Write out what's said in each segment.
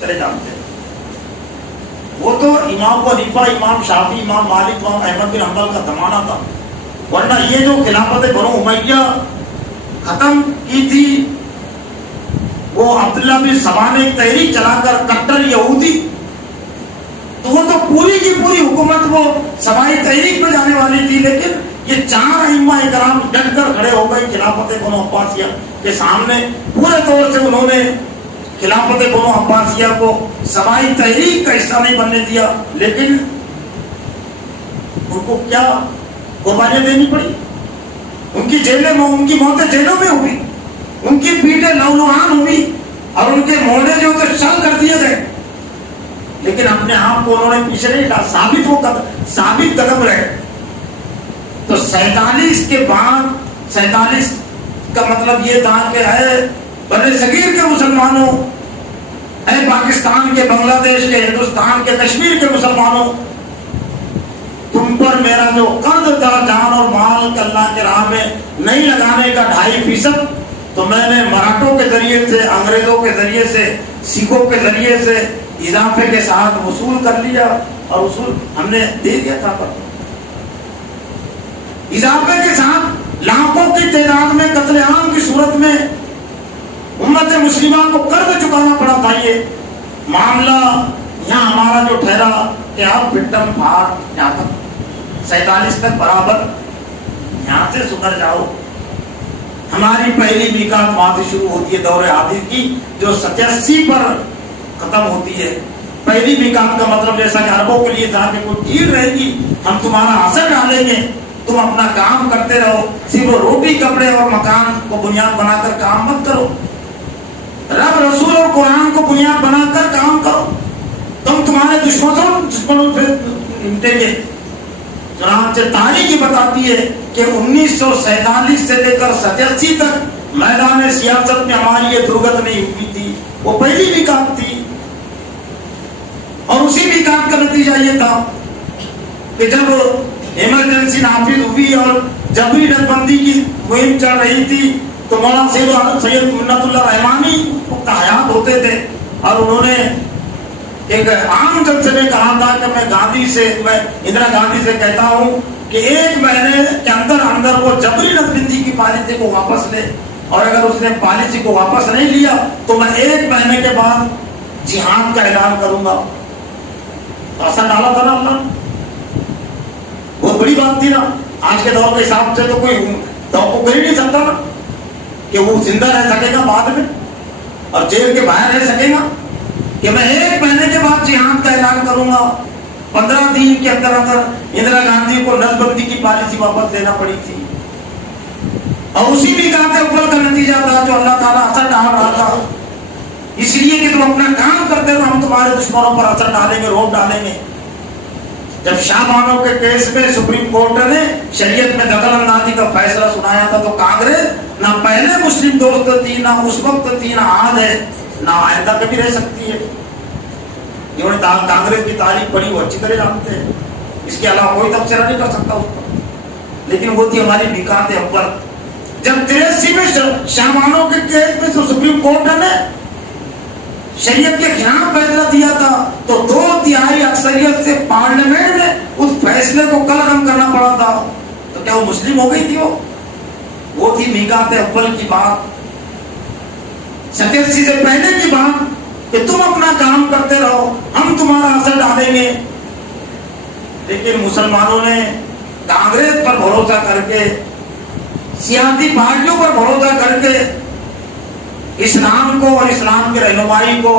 چلے جانتے ہیں. وہ تو امام ابو حنیفہ، امام شافعی، امام مالک، امام احمد بن حنبل کا زمانہ تھا. ورنہ یہ جو خلافت بنو امیہ ختم کی تھی، وہ عبداللہ بن سبا نے ایک تحریک چلا کر کٹر یہودی، تو وہ تو پوری کی پوری حکومت وہ سبائی تحریک میں جانے والی تھی. لیکن یہ چار ائمہ کرام ڈٹ کر کھڑے ہو گئے خلافت بنو عباسیہ کے سامنے. پورے طور سے انہوں نے خلافت بنو عباسیہ کو سبائی تحریک کا حصہ نہیں بننے دیا. لیکن ان کو کیا قربانیاں دینی پڑی. ان کی جیلیں، ان کی موتیں جیلوں میں ہوئی، ان کی پیٹیں لہولہان ہوئی، اور ان کے موڑے جو کہ شل کر دیے گئے. لیکن اپنے آپ کو انہوں نے پیچھے نہیں ڈالا، ثابت قدم رہے. تو 47 کے بعد، 47 کا مطلب یہ تھا کہ اے بر صغیر کے مسلمانوں، اے پاکستان کے، بنگلہ دیش کے، ہندوستان کے، کشمیر کے مسلمانوں، تم پر میرا جو قرض تھا جان اور مال کے اللہ کے راہ میں نہیں لگانے کا 2.5%، تو میں نے مراٹھوں کے ذریعے سے، انگریزوں کے ذریعے سے، سکھوں کے ذریعے سے اضافے کے ساتھ وصول کر لیا. اور وصول ہم نے دے دیا تھا، پر اضافے کے ساتھ لاکھوں کی تعداد میں قتل عام کی صورت میں امت مسلمہ کو قرض چکانا پڑا تھا. یہ معاملہ یہاں ہمارا جو ٹھہرا کہ آپ بٹم پھاڑ یہاں تک 47 تک برابر یہاں سے سدھر جاؤ. ہماری پہلی میقات وہاں سے شروع ہوتی ہے دور حادث کی، جو 87 پر ختم ہوتی ہے. پہلی میقات کا مطلب جیسا کہ عربوں کے لیے تھا کہ کوئی ڈھیل رہے گی، ہم تمہارا اثر ڈالیں گے، تم اپنا کام کرتے رہو، صرف روٹی کپڑے اور مکان کو بنیاد بنا کر کام مت کرو، رب رسول اور قرآن کو بنیاد بنا کر کام کرو، تم تمہارے دشمنوں سے نمٹیں گے. چنانچہ تاریخ بتاتی ہے کہ 1947 سے لے کر 87 تک میدان سیاست میں ہماری یہ درگت نہیں ہوئی تھی. وہ پہلی میقات تھی. اور اسی میقات کا نتیجہ یہ تھا کہ جب ایمرجنسی نافذ ہوئی اور جبری نظر بندی کی مہم چل رہی تھی، تو مولانا سید منت اللہ رحمانی حیات ہوتے تھے، اور انہوں نے ایک عام جلسے میں کہا تھا کہ میں اندرا گاندھی سے کہتا ہوں کہ 1 مہینے کے اندر وہ جبری نظر بندی کی پالیسی کو واپس لے، اور اگر اس نے پالیسی کو واپس نہیں لیا تو میں 1 مہینے کے بعد جہاد کا اعلان کروں گا. ایسا ڈالا تھا نا اللہ، بہت بڑی بات تھی نا. آج کے دور کے حساب سے تو کوئی توقع کر ہی نہیں سکتا نا کہ وہ زندہ رہ سکے گا بعد میں اور جیل کے باہر رہ سکے گا. کہ میں 1 مہینے کے بعد جہاد کا اعلان کروں گا. 15 دن کے اندر اندرا گاندھی کو نظر بندی کی پالیسی واپس دینا پڑی تھی. اور اسی میقات اول کا نتیجہ تھا جو اللہ تعالیٰ اثر ڈال رہا تھا، اس لیے کہ تم اپنا کام کرتے ہو، ہم تمہارے دشمنوں پر اثر ڈالیں گے، روک ڈالیں گے. جب شاہ بانو کے کیس میں سپریم کورٹ نے شریعت میں دخل اندازی کا فیصلہ سنایا تھا، تو کانگریس نہ پہلے مسلم دوست تھی، نہ اس وقت تھی، نہ آج ہے، نہ آئندہ کبھی رہ سکتی ہے. جنہوں نے کانگریس کی تاریخ پڑھی وہ اچھی طرح جانتے ہیں، اس کے علاوہ کوئی تبصرہ نہیں کر سکتا اس پر. لیکن وہ تھی ہماری میقات اول. جب 83 میں شاہ بانو کے کیس میں سپریم کورٹ نے شریعت کے خلاف فیصلہ دیا تھا، تو 2/3 اکثریت سے پارلیمنٹ میں اس فیصلے کو قلم کرنا پڑا تھا. تو کیا وہ مسلم ہو گئی تھی؟ وہ تھی میقات اول کی بات، 87 سے پہلے کی بات کہ تم اپنا کام کرتے رہو، ہم تمہارا اثر ڈالیں گے. لیکن مسلمانوں نے کانگریس پر بھروسہ کر کے، سیاسی پارٹیوں پر بھروسہ کر کے اسلام کو اور اسلام کی رہنمائی کو،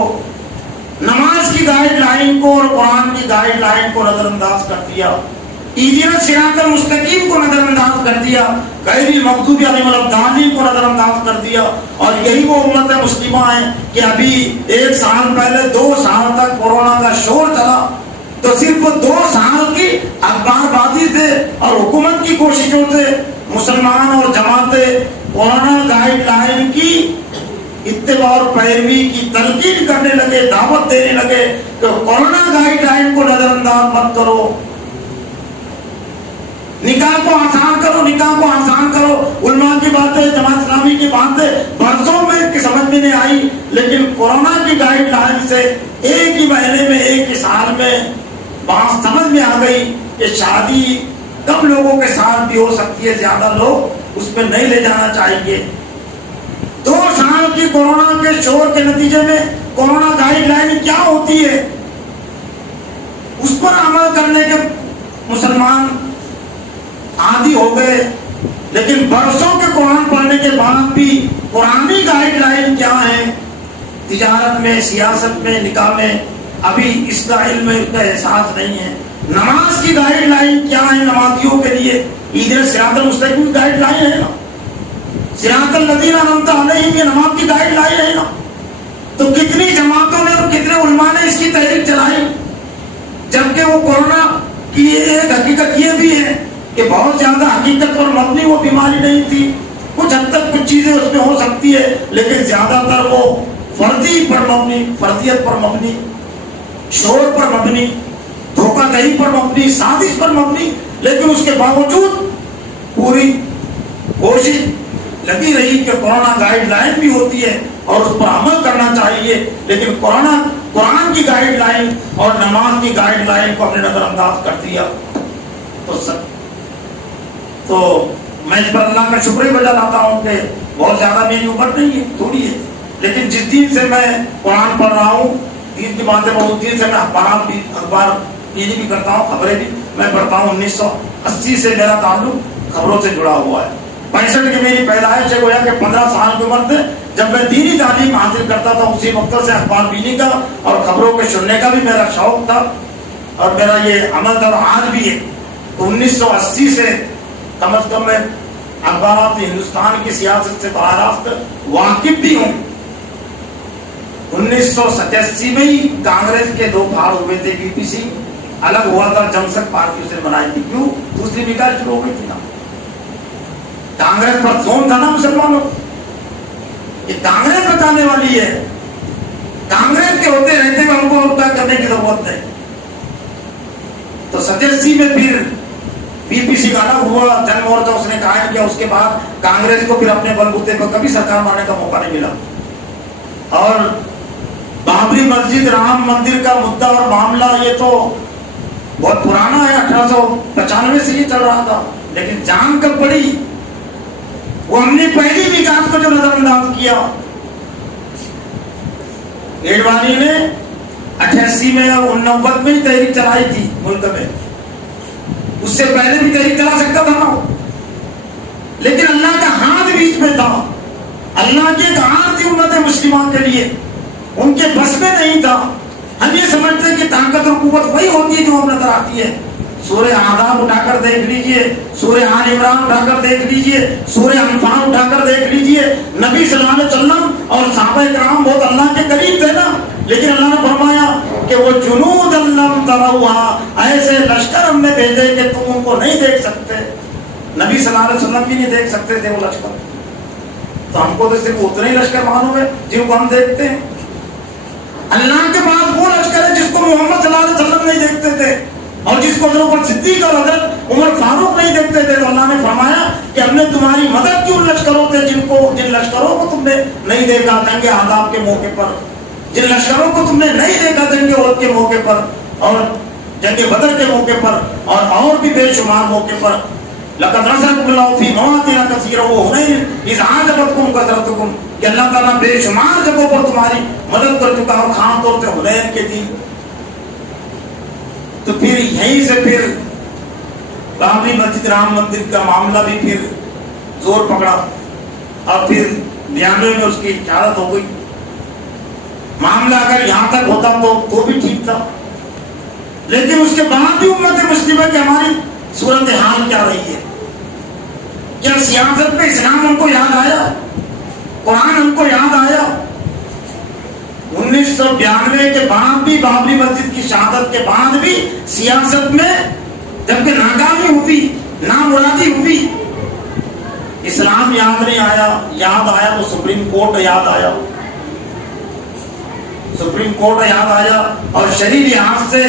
نماز کی گائیڈ لائن کو اور قرآن کی گائیڈ لائن کو نظر انداز کر دیا، اہدنا الصراط المستقیم کو نظر انداز کر دیا، غیر المغضوب علیہم الضالین کو نظر انداز کر دیا. اور یہی وہ امت مسلمہ ہے کہ ابھی 1 سال پہلے 2 سال تک کورونا کا شور چلا، تو صرف 2 سال کی اخبار بازی سے اور حکومت کی کوششوں سے مسلمان اور جماعتیں کورونا گائیڈ لائن کی اتباع اور پیروی کی تلقین کرنے لگے، دعوت دینے لگے کہ کورونا گائیڈ لائن کو نظر انداز مت کرو، نکاح کو آسان کرو، نکاح کو آسان کرو. علماء کی باتیں، جماعت اسلامی کی باتیں برسوں میں سمجھ میں نہیں آئی، لیکن کورونا کی گائیڈ لائن से एक ही महीने में, एक ही साल में बात समझ में आ गई कि शादी कम लोगों के साथ भी हो सकती है, ज्यादा लोग उसमें नहीं ले जाना चाहिए। 2 साल की कोरोना के शोर के नतीजे में कोरोना गाइडलाइन क्या होती है उस पर अमल करने के मुसलमान आदी हो गए, लेकिन बरसों के कुरान पढ़ने के बाद भी पुरानी गाइडलाइन क्या है तिजारत में, सियासत में, निकाह में, अभी इसका इल्म, इसका एहसास नहीं है। नमाज की गाइडलाइन क्या है नमाजियों के लिए? ईद सिरातल मुस्तकीम की गाइडलाइन है ना, सिरातल लजीना अनअमता अलैहिम ये नमाज की गाइडलाइन है ना। तो कितनी जमातों ने और कितने उलमा ने इसकी तहरीक चलाई, जबकि वो कोरोना की एक हकीकत ये भी है कि बहुत ज्यादा हकीकत पर मबनी वो बीमारी नहीं थी। कुछ हद तक कुछ चीजें उसमें हो सकती है, लेकिन ज्यादातर वो फर्दी पर मबनी, फर्दियत पर मबनी, शोर पर मबनी, धोखाधड़ी पर मबनी, साजिश पर मबनी। लेकिन उसके बावजूद पूरी कोशिश लगी रही कि कोरोना गाइडलाइन भी होती है और उस पर अमल करना चाहिए, लेकिन कुरान की गाइडलाइन और नमाज की गाइडलाइन को हमने नजरअंदाज कर दिया। तो मैं इस पर अल्लाह का शुक्र ही बजा लाता हूँ कि बहुत ज्यादा मेरी उम्र नहीं है, थोड़ी है, लेकिन जिस दिन से मैं कुरान पढ़ रहा हूँ, दीन की बातें बहुत दिन से मैं अखबार भी करता हूँ, खबरें भी मैं पढ़ता हूँ। 1980 से मेरा ताल्लुक खबरों से जुड़ा हुआ है। 65 की मेरी पैदाइश है, गोया कि 15 साल की उम्र से जब मैं दीनी तालीम हासिल करता था, उसी वक्त से अखबार बीनी का और खबरों के सुनने का भी मेरा शौक था और मेरा ये अमल था, आज भी है। तो 1980 से कम अज कम मैं अखबार हिंदुस्तान की सियासत से बरास्त वाकिफ भी हूँ। 1987 में ही कांग्रेस के 2 भाग हुए थे, बीपीसी अलग हुआ था, जनसंघ पार्टी उसने बनाई थी। क्यों? दूसरी निकाल शुरू हो गई थी ना, कांग्रेस पर जोन था ना मुसलमानों, ये कांग्रेस बताने वाली है, कांग्रेस के होते रहते हुए हमको और क्या करने की जरूरत है। तो 87 में फिर बीपीसी का अलग हुआ, जन मोर्चा उसने कायम किया। उसके बाद कांग्रेस को फिर अपने बलबूते पर कभी सरकार बनाने का मौका नहीं मिला। और बाबरी मस्जिद, राम मंदिर का मुद्दा और मामला ये तो बहुत पुराना है, 1895 से ये चल रहा था, लेकिन जान कब पड़ी वो हमने पहली विकास को जो नजरअंदाज किया। एडवाणी ने 88 में और 89 में ही तहरीक चलाई थी मुल्क में, उससे पहले भी तहरीक चला सकता था ना, लेकिन अल्लाह का हाथ बीच में था, अल्लाह की एक हाथ थी उम्मत मुस्लिमा के लिए, उनके बस में नहीं था। हम ये समझते हैं कि ताकत और कुव्वत वही होती है जो हम नजर आती है। सूरह आदाब उठाकर देख लीजिए, सूरह आल इमरान उठाकर देख लीजिए, सूरह अनफाल उठाकर देख लीजिए। नबी सल्लल्लाहु अलैहि वसल्लम और सहाबा किराम बहुत अल्लाह के करीब थे ना, लेकिन अल्लाह ने फरमाया कि वो जुनूद लम तरौहा, ऐसे लश्कर हमने भेजे कि तुम उनको नहीं देख सकते। नबी सल्लल्लाहु अलैहि वसल्लम भी नहीं देख सकते थे वो लश्कर, तो हमको तो सिर्फ उतने ही लश्कर मालूम है जिनको हम देखते हैं। अल्लाह के पास वो लश्कर है जिसको मोहम्मद सल्लल्लाहु अलैहि वसल्लम नहीं देखते थे और जिसको हज़रत सिद्दीक़ और हज़रत उमर फारूक नहीं देखते थे। तो अल्लाह ने फरमाया कि हमने तुम्हारी मदद की उन लश्करों से जिन लश्करों को तुमने नहीं देखा जंग आदाब के मौके पर, जिन लश्करों को तुमने नहीं देखा जंग ओहद के मौके पर और जंग बदर के मौके पर और भी बेशुमार मौके पर। लक़द नसरकुमुल्लाहु फी मवातिन कसीरा व हुनैन इज़ अअजबतकुम कसरतकुम, कि अल्लाह ताला बेशुमार जगहों पर तुम्हारी मदद कर चुका और खास तौर से हुनैन के दिन। तो फिर यहीं से फिर बाबरी मस्जिद, राम मंदिर का मामला भी फिर जोर पकड़ा और फिर 92 में उसकी इजाजत हो गई। मामला अगर यहाँ तक होता तो भी ठीक था, लेकिन उसके बाद भी उम्मत मुस्लिमा की हमारी सूरत हाल क्या रही है? क्या सियासत में इस्लाम हमको याद आया? कुरान हमको याद आया? 1992 के बाद भी, बाबरी मस्जिद की शहादत के बाद भी सियासत में जबकि नाकामी हुई, नामुरादी हुई, इस्लाम याद नहीं आया। याद आया तो सुप्रीम कोर्ट याद आया, सुप्रीम कोर्ट याद आया। और शरीर लिहाज से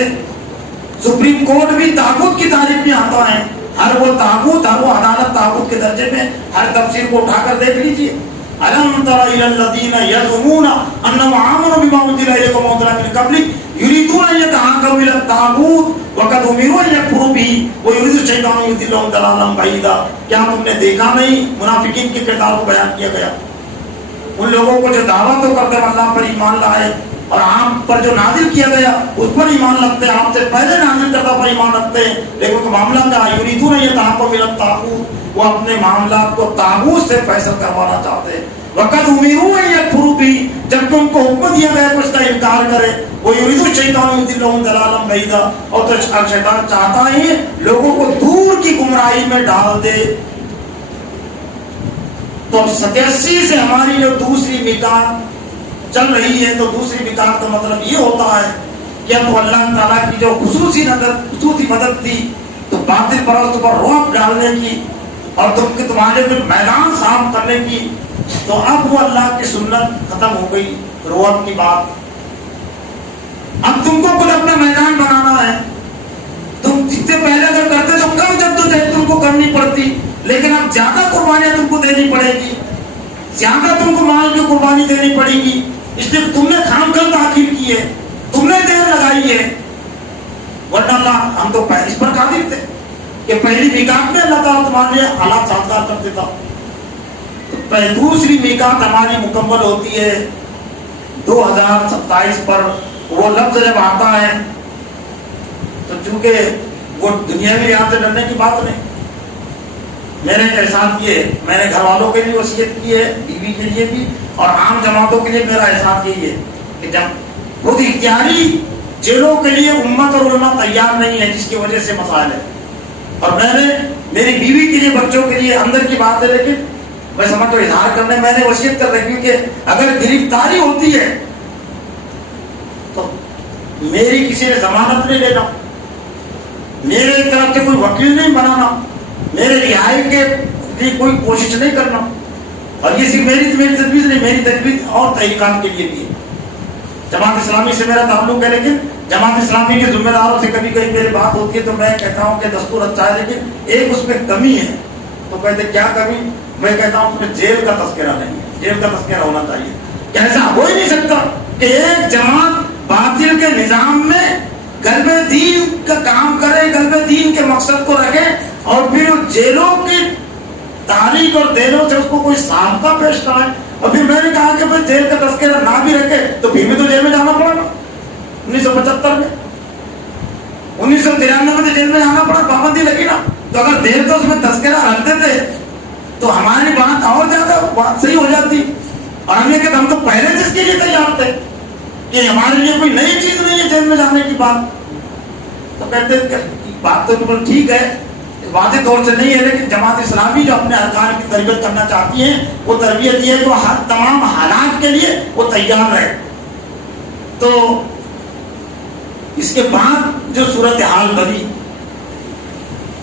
सुप्रीम कोर्ट भी ताकूत की तारीफ में आता है। हर वो ताकूत, हर वो अदालत ताकूत के दर्जे में, हर तफसीर को उठाकर देख लीजिए। अलम अलम तरा इलल लदीना यज़ुमूना अन्नहुम आमनू बिमा उनज़िला इलैकुम व उनज़िला मिन क़ब्लिक युरीदूना अन यतहाकमू इला तागूत व क़द उमिरू अन यकफ़ुरू बिही व युरीदु शैतानु अन युज़िल्लहुम दलालन बईदा। क्या तुमने देखा नहीं मुनाफिकीन के किरदार को बयान किया गया, उन लोगों को जो दावा तो करते अल्लाह पर ईमान लाए और आप पर जो नाजिल किया गया उस पर ईमान रखते हैं, आपसे पहले नाजिल करता पर ईमान रखते हैं, लेकिन मामला क्या युरीदूना यतहाकमू इला तागूत, वो अपने मामला को तागूत से फैसला करवाना चाहते हैं। वक़द उमिरू अन यकफ़ुरू बिही, जबकि उनको हुक्म दिया गया कुछ का इनकार करे, वो युरीदु शैतानु युज़िल्लहुम दलालन बईदा, और तो शैतान चाहता है लोगों को दूर की गुमराही में डाल दे। तो 87 से हमारी जो दूसरी मिकात चल रही है, तो दूसरी मिकात का मतलब ये होता है कि अब अल्लाह ताला की जो खुसूसी मदद दी तो बातिल परस्त पर रौब डालने की और तुम्हारे फिर मैदान साफ करने की, तो अब वो अल्लाह की सुन्नत खत्म हो गई, रौब की बात। अब तुमको खुद अपना मैदान बनाना है। तुम जितने पहले अगर करते तो कम जद्दोजहद तुमको करनी पड़ती, लेकिन अब ज्यादा कुर्बानियां तुमको देनी पड़ेगी, ज्यादा तुमको माल की कुर्बानी देनी पड़ेगी, इसलिए तुमने खामखा ताखीर की है, तुमने देर लगाई है। वरना अल्लाह हम तो इस पर कादिर थे कि पहली मिकात में अल्लाह ताला तुम्हारे लिए हालात साजगार कर देता। तो दूसरी मिकात हमारी मुकम्मल होती है 2027 पर। वो लफ्ज जब आता है तो चूंकि वो दुनियावी लिहाज से डरने की बात नहीं, मैंने एहसास किए, मैंने घर वालों के लिए वसीयत की है, बीवी के लिए भी और आम जमातों के लिए मेरा एहसास यही है कि जब खुद इख्तियारी जेलों के लिए उम्मत और उलमा तैयार नहीं है, जिसकी वजह से मसाइल है। और मैंने मेरी बीवी के लिए, बच्चों के लिए, अंदर की बात है, लेकिन मैं समझ तो इजहार करने मैंने वसीयत कर रखी कि अगर गिरफ्तारी होती है तो मेरी किसी ने जमानत नहीं लेना, मेरे तरफ से कोई वकील नहीं बनाना, मेरे रिहाई के लिए कोई कोशिश नहीं करना। और ये सिर्फ मेरी तजवीज़ नहीं, मेरी तजवीज़ और तहरीकात के लिए भी है। जमात इस्लामी से मेरा ताल्लुक है, लेकिन जमात इस्लामी के जिम्मेदारों से कभी कभी मेरी बात होती है तो मैं कहता हूँ कि दस्तूर अच्छा है, लेकिन एक उसमें कमी है। तो कहते क्या कमी? मैं कहता हूँ उसमें जेल का तस्करा नहीं है, जेल का तस्करा होना चाहिए। क्या ऐसा हो ही नहीं सकता कि एक जमात बातिल के निजाम में गल्बे दीन का काम करे, गल्बे दीन के मकसद को रखे और फिर जेलों की तारीख और देनों से उसको कोई सामता पेश कराए। और फिर मैंने कहा कि भाई जेल का तस्करा ना भी रखे तो फिर भी तो जेल में जाना पड़ेगा। 1975 में, 1993 में तो जेल में जाना पड़ा, पाबंदी लगी ना। तो अगर देर तो उसमें तस्करा रखते थे तो हमारी बात और ज्यादा बात सही हो जाती। और हम ये कहते हम तो पहले से इसके लिए तैयार थे कि हमारे लिए कोई नई चीज नहीं है जेल में जाने की बात। तो कहते बात तो बिल्कुल ठीक है, वादे तौर से नहीं है, लेकिन जमात इस्लामी जो अपने अरकान की तरबियत करना चाहती है वो तरबियत ये है कि हर तमाम हालात के लिए वो तैयार रहे। तो इसके बाद जो सूरत हाल बनी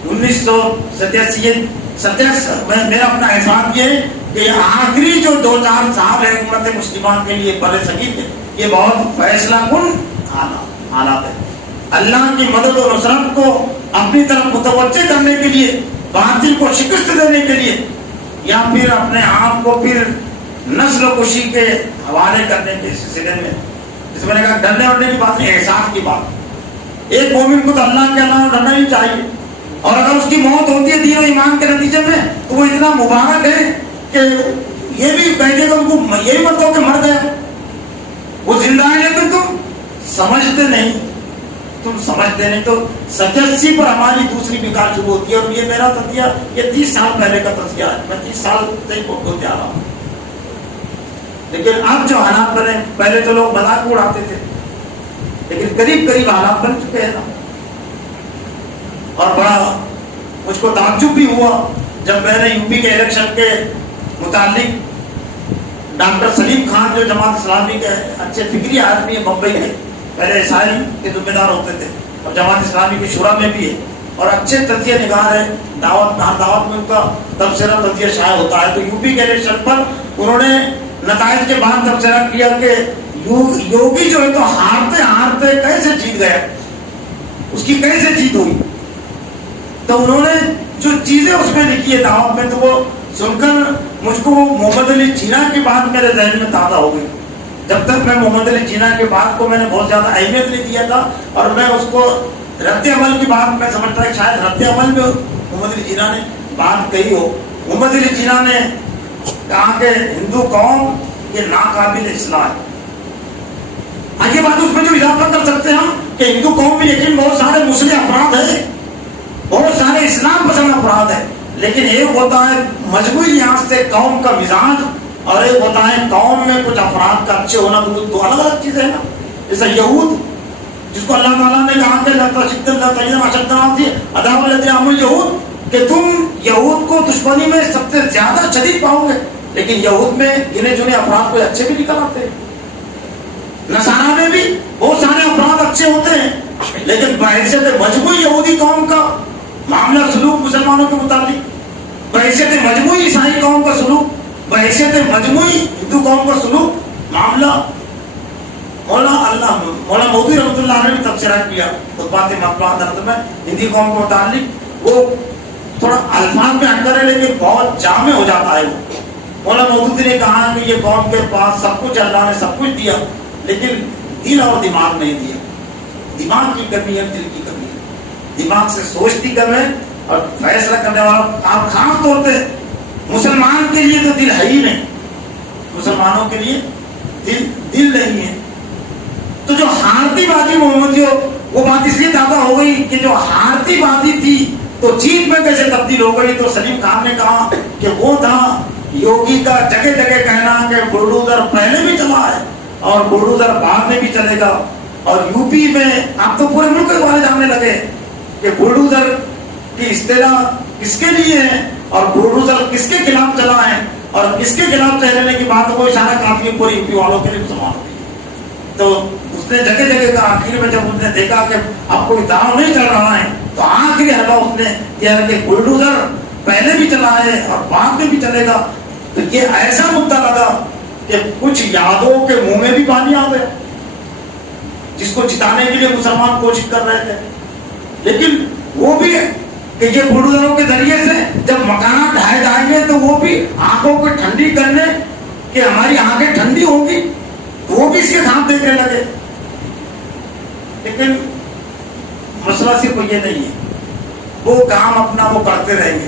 1987 मेरा अपना एहसास ये है कि आखिरी जो 2-4 साल है उम्मत मुस्लिमान के लिए बड़े सगीर है, ये बहुत फैसला कुन हालात है। अल्लाह की मदद और नुसरत को अपनी तरफ मुतवज्जे करने के लिए, बातिल को शिकस्त देने के लिए, या फिर अपने आप को फिर नस्ल कुशी के हवाले करने के सिलसिले में, जिसमें मैंने कहा डरने वरने की बात नहीं, एहसास की बात। एक मोमिन को तो अल्लाह के अलावा डरना ही चाहिए। और अगर उसकी मौत होती है दीन और ईमान के नतीजे में तो वो इतना मुबारक है कि ये भी कहेगा उनको यही मत हो कि मर गया, वो जिंदा है, लेकिन तुम समझते नहीं, तुम समझते नहीं। तो 87 पर हमारी दूसरी मिकात शुरू होती है। और ये मेरा तजिया ये 30 साल पहले का तजिया है, मैं 30 साल से बोलते आ रहा हूँ। लेकिन अब जो हालात बने, पहले तो लोग मजाक उड़ाते थे, लेकिन करीब करीब हालात बन चुके हैं ना। और बड़ा मुझको ताज्जुब भी हुआ जब मैंने यूपी के इलेक्शन के मुतालिक डॉक्टर सलीम खान जो जमात इस्लामी के अच्छे फिक्री आदमी है, मुंबई के, पहले ईसाई के जिम्मेदार होते थे और जमात इस्लामी की शुरा में भी है और अच्छे तजिया निगार है, दावत में उनका तबसरा तजिया शाया होता है। तो यूपी के इलेक्शन पर उन्होंने नताइज के बाद तबसरा किया कि योगी जो है तो हारते हारते कैसे जीत गया, उसकी कैसे जीत हुई। तो उन्होंने जो चीजें उसमें लिखी है दावत में, तो वो सुनकर مجھ کو محمد علی جناح کی بات میرے ذہن میں تازہ ہو گئی. جب تک میں محمد علی جناح کی بات کو میں نے بہت زیادہ اہمیت نہیں دیا تھا, اور میں اس کو رد عمل کی بات میں سمجھتا کہ شاید رد عمل میں محمد علی جناح نے بات کہی ہو. محمد علی جناح نے کہا کہ ہندو قوم یہ ناقابل اصلاح ہے. آگے بات اس میں جو اضافہ کر سکتے ہیں ہم کہ ہندو قوم میں لیکن بہت سارے مسلم افراد ہیں, بہت سارے اسلام پسند افراد ہیں, لیکن ایک ہوتا ہے مجموعی لحاظ سے قوم کا مزاج, اور ایک ہوتا ہے قوم میں کچھ افراد کا اچھے ہونا, دو الگ الگ چیزیں ہیں نا. جیسے یہود جس کو اللہ تعالیٰ نے کہا کہ کہ تم یہود کو دشمنی میں سب سے زیادہ شدید پاؤ گے, لیکن یہود میں گنے چنے افراد کو اچھے بھی نکل آتے ہیں. نصارہ میں بھی بہت سارے افراد اچھے ہوتے ہیں, لیکن بحیثیت مجموعی یہودی قوم کا معاملہ سلوک مسلمانوں کے مطابق, بحیثیت مجموعی عیسائی قوم کا سلوک, بحیثیت مجموعی ہندو قوم کا سلوک معاملہ مولانا مودودی رحمۃ اللہ نے بھی تبصرہ کیا خطبات مقبولہ حضرت میں ہندی قوم کو متعلق. وہ تھوڑا الفاظ میں ہٹ کر ہے لیکن بہت جامع ہو جاتا ہے. وہ مولانا مودودی نے کہا کہ یہ قوم کے پاس سب کچھ اللہ نے سب کچھ دیا, لیکن دل اور دماغ نہیں دیا. دماغ کی کمی ہے, دل کی کمی ہے. دماغ سے سوچتی کم ہے اور فیصلہ کرنے والا آپ خاص طور پہ مسلمان کے لیے تو دل ہے ہی نہیں, مسلمانوں کے لیے دل نہیں ہے. تو جو ہارتی بازی محمدیوں وہ بات اس لیے تازہ ہو گئی کہ جو ہارتی بازی تھی تو جیت میں کیسے تبدیل ہو گئی. تو سلیم خان نے کہا کہ وہ تھا یوگی کا جگہ جگہ کہنا کہ بلڈوزر پہلے بھی چلا ہے اور بلڈوزر بعد میں بھی چلے گا. اور یو پی میں آپ تو پورے ملک کے والے جاننے لگے کہ بلڈوزر کی اصطلاح کس کے لیے ہے اور بلڈوزر کس کے خلاف چلا ہے, اور کس کے خلاف چلنے کی بات کو اشارہ کافی پورے یو پی والوں کے لیے مسلمان ہوتی. تو اس نے جگہ جگہ کا آخر میں جب اس نے دیکھا کہ اب کوئی داؤ نہیں چل رہا ہے تو آخری حلوہ اس نے کیا کہ بلڈوزر پہلے بھی چلا ہے اور بعد میں بھی چلے گا. تو یہ ایسا مدعا لگا کہ کچھ یادوں کے منہ میں بھی پانی آ گیا, جس کو جتانے کے لیے مسلمان کوشش کر رہے تھے. لیکن وہ بھی کہ یہ بلڈوزروں کے ذریعے سے جب مکانات ڈھائے جائیں گے تو وہ بھی آنکھوں کو ٹھنڈی کرنے کہ ہماری آنکھیں ٹھنڈی ہوں گی, وہ بھی اس کے ساتھ دیکھنے لگے. لیکن مسئلہ صرف یہ نہیں ہے, وہ کام اپنا وہ کرتے رہیں گے.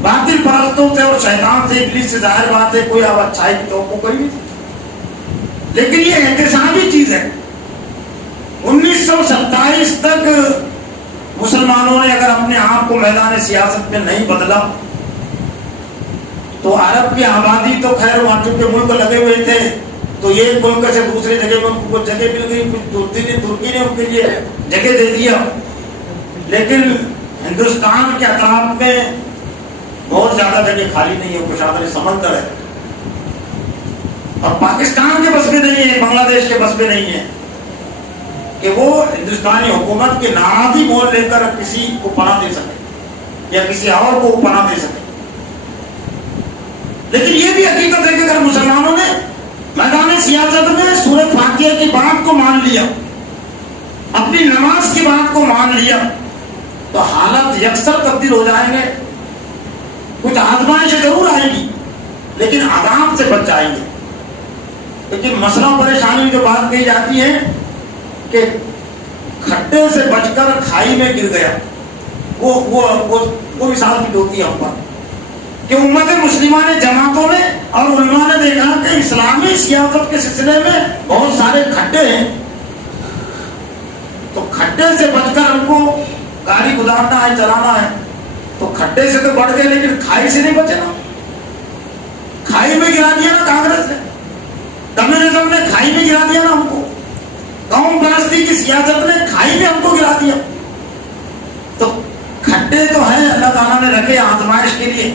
باطل پرستوں سے اور شیطان سے ابلیس سے ظاہر بات ہے کوئی اب اچھائی کی توقع کوئی نہیں, لیکن یہ احتسابی چیز ہے. 1927 تک مسلمانوں نے اگر اپنے آپ کو میدان سیاست میں نہیں بدلا تو عرب کی آبادی تو خیر وہاں چونکہ ملک لگے ہوئے تھے تو ایک ملک سے دوسرے جگہ میں ان کو جگہ مل گئی, کچھ ترکی نے ان کے لیے جگہ دے دیا. لیکن ہندوستان کے اطراف میں بہت زیادہ جگہ خالی نہیں ہے, کشادر سمندر ہے, اور پاکستان کے بس میں نہیں ہے, بنگلہ دیش کے بس میں نہیں ہے کہ وہ ہندوستانی حکومت کے ناراضی بول لے کر کسی کو پناہ دے سکے یا کسی اور کو پناہ دے سکے. لیکن یہ بھی حقیقت ہے کہ اگر مسلمانوں نے میدان سیاست میں سورۃ فاتحہ کی بات کو مان لیا, اپنی نماز کی بات کو مان لیا, تو حالات یکسر تبدیل ہو جائیں گے. کچھ آزمائشیں ضرور آئیں گی لیکن عذاب سے بچ جائیں گے. لیکن مسئلہ پریشانی جو بات کہی جاتی ہے کہ کھڈے سے بچ کر کھائی میں گر گیا, وہ مثال بھی ہوتی ہے ہم پر کہ امت مسلمہ نے جماعتوں نے اور علماء نے دیکھا کہ اسلامی سیاست کے سلسلے میں بہت سارے کھڈے ہیں, تو کھڈے سے بچ کر ہم کو گاڑی گزارنا ہے, چلانا ہے. تو کھڈے سے تو بڑھ گئے لیکن کھائی سے نہیں بچے نا. کھائی میں گرا دیا نا کانگریس نے, کمیونزم نے کھائی میں گرا دیا نا ہم کو, قوم پرستی کی سیاست نے کھائی میں ہم کو گرا دیا. تو کھڈے تو ہیں اللہ تعالیٰ نے رکھے آزمائش کے لیے,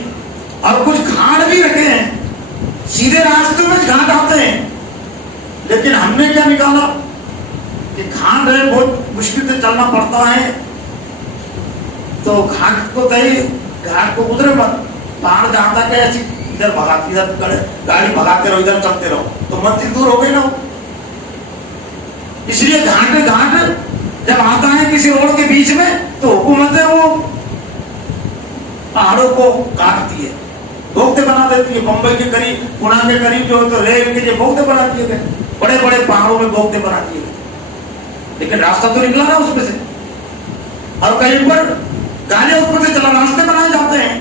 اور کچھ گھاٹ بھی رکھے ہیں, سیدھے راستے میں گھاٹ آتے ہیں. لیکن ہم نے کیا نکالا کہ گھاٹ ہے بہت مشکل سے چلنا پڑتا ہے, تو گھاٹ کو گھاٹ کو گزرے مت, پہاڑ جہاں تک ہے ایسی ادھر بھگاتی گاڑی بھگاتے رہو, ادھر چلتے رہو تو منزل دور ہو گئی نا. اس لیے گھاٹ جب آتا ہے کسی روڈ کے بیچ میں تو حکومت ہے وہ پہاڑوں کو کاٹتی ہے, बोगदे बना देती है। बम्बई के करीब, पुणे के करीब जो है तो रेल के लिए बोगदे बना दिए गए, बड़े बड़े पहाड़ों में बोगदे बना दिए गए, लेकिन रास्ता तो निकला ना उसमें से। और कहीं पर गाड़ियां उसमें से चला, रास्ते बनाए जाते हैं,